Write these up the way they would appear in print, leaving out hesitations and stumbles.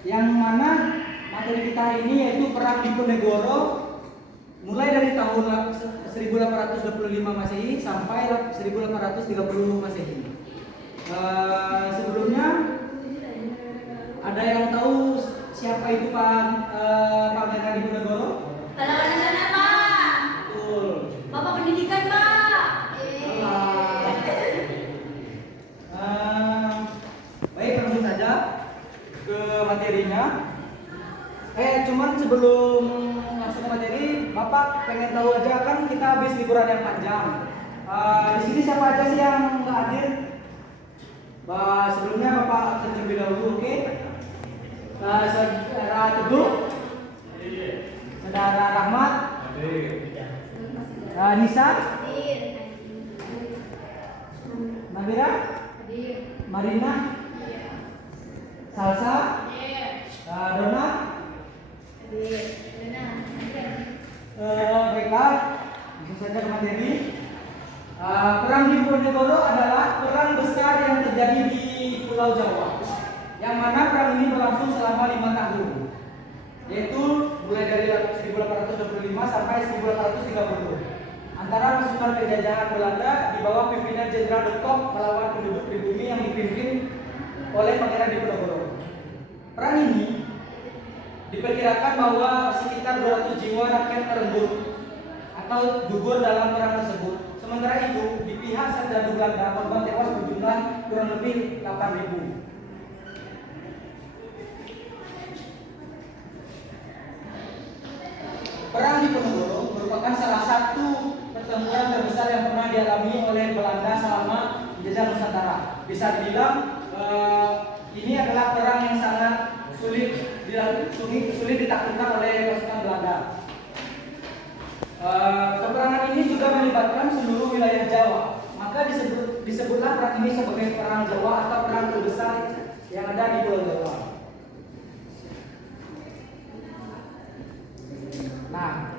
Yang mana materi kita hari ini yaitu Perang Diponegoro mulai dari tahun 1825 Masehi sampai 1830 Masehi. Sebelumnya ada yang tahu siapa itu Pangeran Diponegoro? Pahlawan nasional, Pak. Betul. Bapak pendidikan, Pak. Baik, langsung saja ke materinya. Cuman sebelum langsung ke materi, Bapak pengen tahu aja kan kita habis liburan yang panjang. Di sini siapa aja sih yang nggak hadir? Sebelumnya Bapak terlebih dahulu, oke? Saudara Teguh, Saudara Rahmat, Nisa, Nabila, Marina, Salsa, Dona. Baiklah, langsung saja ke materi. Perang Diponegoro adalah perang besar yang terjadi di Pulau Jawa, yang mana perang ini berlangsung selama 5 tahun, yaitu mulai dari 1825 sampai 1830 antara pasukan penjajahan Belanda di bawah pimpinan Jenderal de Kock melawan penduduk pribumi yang dipimpin oleh Pangeran Diponegoro. Perang ini diperkirakan bahwa sekitar 200 jiwa rakyat terenggut atau gugur dalam perang tersebut. Sementara itu, di pihak serdadu Belanda, korban tewas berjumlah kurang lebih 8.000. Perang Diponegoro merupakan salah satu pertempuran terbesar yang pernah dialami oleh Belanda selama menjajah Nusantara. Bisa dibilang ini adalah perang yang sangat sulit ditaklukkan oleh pasukan Belanda. Peperangan ini juga melibatkan seluruh wilayah Jawa. Maka disebutlah perang ini sebagai perang Jawa atau perang terbesar yang ada di Pulau Jawa. Nah,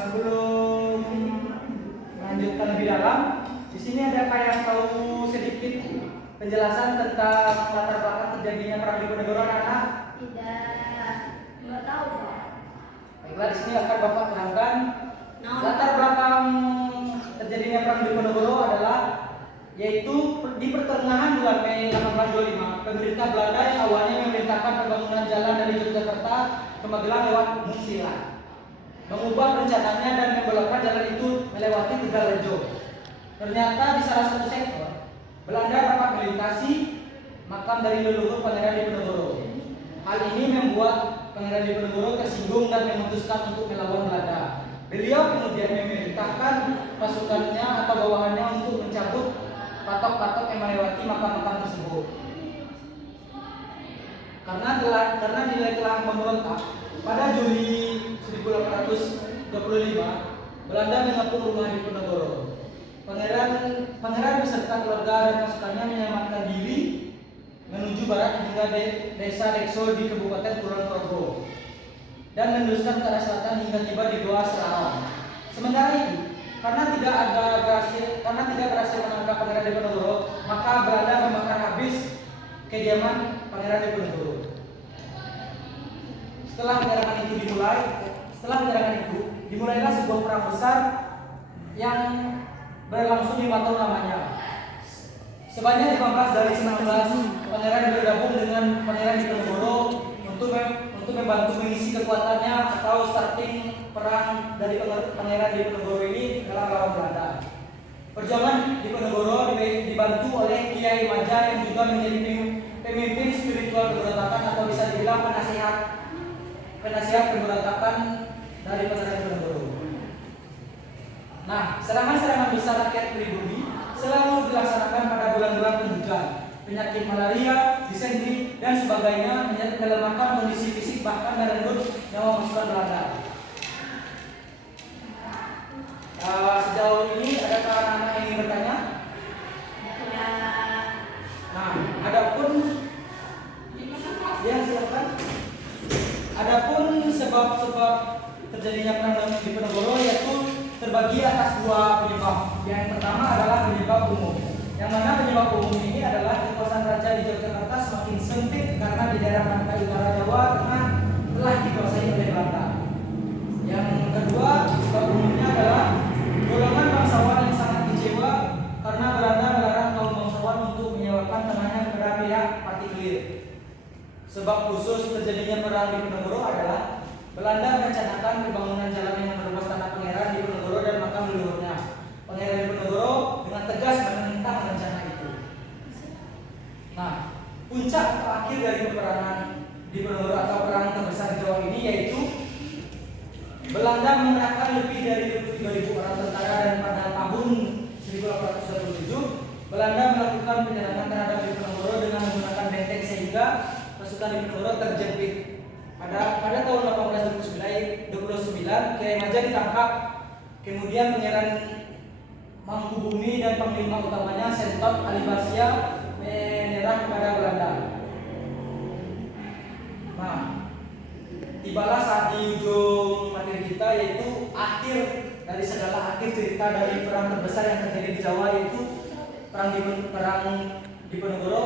sebelum melanjutkan lebih dalam, di sini ada kayak tahu sedikit penjelasan tentang latar belakang terjadinya perang Diponegoro, anak-anak? Tidak, nggak tahu, Pak. Baiklah, di sini akan Bapak terangkan. Latar belakang terjadinya perang Diponegoro adalah yaitu di pertengahan bulan Mei 1825, pemerintah Belanda yang awalnya memerintahkan pembangunan jalan dari Yogyakarta ke Magelang lewat Musilan mengubah rencananya dan membelokkan jalan itu melewati Tegalrejo. Ternyata di salah satu sektor Belanda dapat melintasi makam dari leluhur Pangeran Diponegoro. Hal ini membuat Pangeran Diponegoro tersinggung dan memutuskan untuk melawan Belanda. Beliau kemudian memerintahkan pasukannya atau bawahannya untuk mencabut patok-patok yang melewati makam-makam tersebut. Karena nilai telah memberontak, pada Juli 1825 Belanda mengepung rumah Diponegoro. Pangeran beserta keluarga dan pasukannya menyelamatkan diri menuju barat hingga desa Dekso di Kabupaten Kulon Progo dan meneruskan ke arah selatan hingga tiba di Goa Selarong. Sementara itu, karena tidak berhasil menangkap Pangeran Diponegoro, maka Belanda membakar habis kediaman Pangeran Diponegoro. Setelah penyerangan itu dimulailah sebuah perang besar yang berlangsung 5 tahun lamanya. Sebanyak 15 dari 19 pangeran bergabung dengan Pangeran Diponegoro untuk membantu mengisi kekuatannya atau starting perang dari Pangeran Diponegoro ini dalam lawan Belanda. Perjuangan Diponegoro dibantu oleh Kiai Maja yang juga menjadi pemimpin spiritual pemberontakan atau bisa dibilang penasihat pemberontakan dari Pangeran Diponegoro. Nah, serangan-serangan besar rakyat pribumi selalu dilaksanakan pada bulan-bulan penghujan. Penyakit malaria, disentri, dan sebagainya melemahkan kondisi fisik bahkan merenggut nyawa pasukan Belanda. Sejauh ini adakah anak-anak yang ingin bertanya? Ya. Nah, adapun ya silakan. Adapun sebab-sebab terjadinya perang Diponegoro yaitu terbagi atas dua penyebab. Yang pertama adalah penyebab umum, yang mana sebab khusus terjadinya perang di Diponegoro adalah Belanda merencanakan pembangunan jalan yang menerobos tanah Pangeran Diponegoro dan makam leluhurnya. Pangeran Diponegoro dengan tegas menentang rencana itu. Nah, puncak atau akhir dari peperangan Diponegoro atau perang terbesar di Jawa ini yaitu Belanda mengerahkan lebih dari 23.000 orang tentara dan pada tahun 1827 Belanda melakukan penyerangan terhadap Diponegoro dengan menggunakan benteng sehingga pasukan Diponegoro terjepit. Pada tahun 1829 Kiai Maja ditangkap, kemudian Pangeran Mangkubumi dan panglima utamanya Sentot Alibasya menyerah kepada Belanda. Nah, tibalah saat di ujung materi kita yaitu akhir dari segala akhir cerita dari perang terbesar yang terjadi di Jawa yaitu perang Diponegoro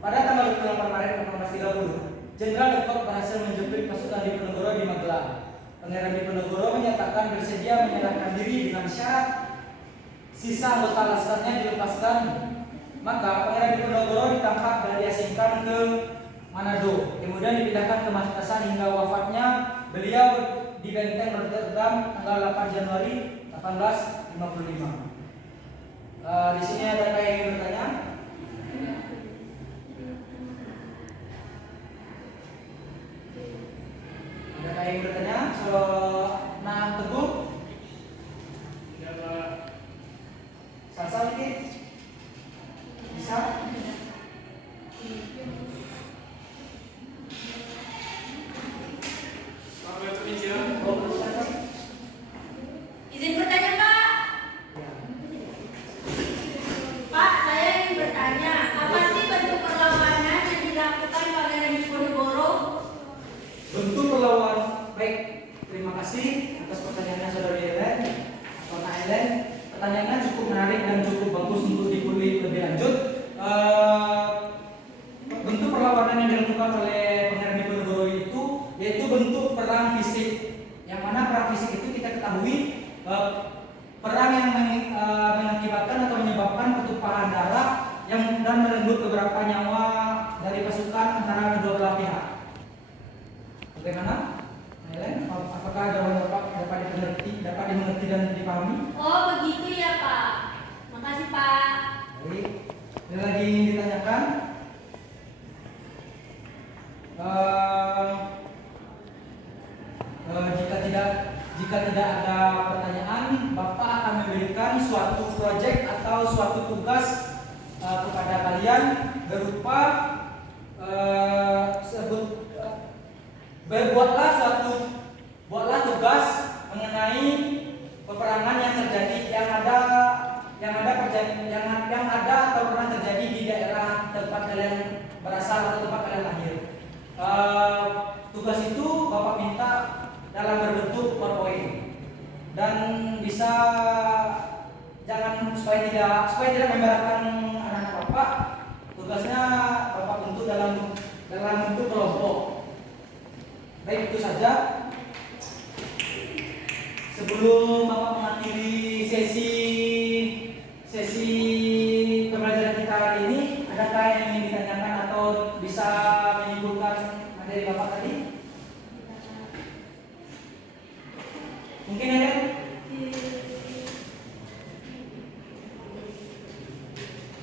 pada tanggal 28 Maret 1830. Jenderal Depok berhasil menjepit pasukan Diponegoro di Magelang. Pangeran Diponegoro menyatakan bersedia menyerahkan diri dengan syarat sisa anggota laskarnya dilepaskan. Maka Pangeran Diponegoro ditangkap dan diasingkan ke Manado, kemudian dipindahkan ke Makassar hingga wafatnya beliau di Benteng Rotterdam tanggal 8 Januari 1855. Di sini ada yang ingin bertanya? Ada yang bertanya soal Nah Teguh? Ya Pak. Salsa dikit? Bisa? Izin bertanya, Pak. Pak, saya ingin bertanya, apa sih bentuk perlawanan yang dilakukan Pangeran Diponegoro? Bentuk perlawanan, baik. Terima kasih atas pertanyaannya saudari Ellen. Karena Ellen, pertanyaannya cukup menarik dan cukup bagus untuk dikulik lebih lanjut. Bentuk perlawanan yang dilakukan oleh Pangeran Diponegoro itu yaitu bentuk perang fisik. Yang mana perang fisik itu kita ketahui perang yang mengakibatkan atau menyebabkan pertumpahan darah yang dan merenggut beberapa nyawa dari pasukan antara kedua belah pihak. Bagaimana, Helen? Apakah jawaban Bapak dapat dimengerti dan dipahami? Oh, begitu ya, Pak. Makasih, Pak. Baik. Ada lagi ingin ditanyakan? Jika tidak ada pertanyaan, Bapak akan memberikan suatu proyek atau suatu tugas kepada kalian berupa buatlah tugas mengenai peperangan yang terjadi yang ada atau pernah terjadi di daerah tempat kalian berasal atau tempat kalian lahir. Tugas itu Bapak minta dalam berbentuk PowerPoint dan bisa supaya tidak memberatkan anak-anak Bapak, tugasnya Bapak bentuk dalam bentuk kelompok. Baik, itu saja. Sebelum Bapak mengakhiri sesi pembelajaran kita hari ini, adakah yang ingin ditanyakan atau bisa menyimpulkan materi Bapak tadi? Mungkin ada?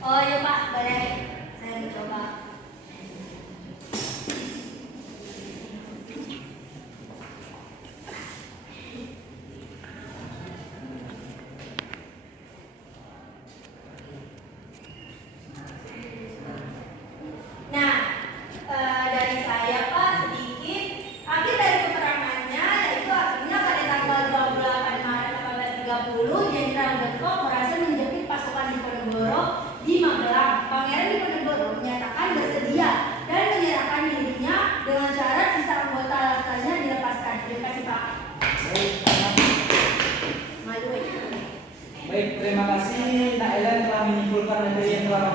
Oh ya, Pak, boleh. Saya mencoba. Nah, dari saya, Pak, sedikit. Akhir dari peperangannya yaitu akhirnya pada tanggal 28 Maret 1830 Jenderal Depok berhasil menjepit pasukan Diponegoro di Magelang. Pangeran Diponegoro menyatakan bersedia dan menyerahkan dirinya dengan syarat sisa anggota laskarnya dilepaskan. Terima kasih, Pak. Baik, terima kasih Nak Ellen telah menyimpulkan materi yang telah